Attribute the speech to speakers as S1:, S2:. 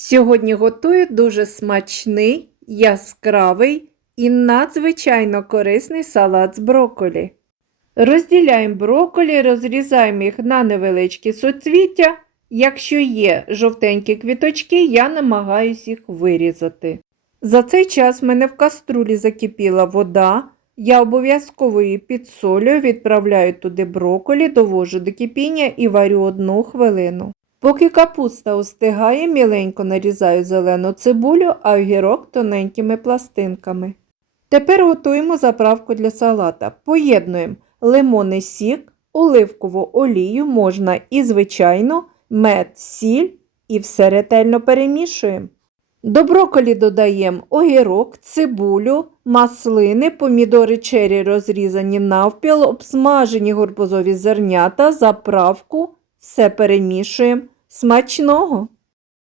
S1: Сьогодні готую дуже смачний, яскравий і надзвичайно корисний салат з брокколі. Розділяємо брокколі, розрізаємо їх на невеличкі суцвіття. Якщо є жовтенькі квіточки, я намагаюсь їх вирізати. За цей час в мене в каструлі закипіла вода. Я обов'язково її підсолюю, відправляю туди брокколі, довожу до кипіння і варю одну хвилину. Поки капуста остигає, міленько нарізаю зелену цибулю, а огірок тоненькими пластинками. Тепер готуємо заправку для салата. Поєднуємо лимонний сік, оливкову олію можна і звичайно, мед, сіль і все ретельно перемішуємо. До брокколі додаємо огірок, цибулю, маслини, помідори чері розрізані навпіл, обсмажені горбузові зернята, заправку. Все перемішуємо. Смачного!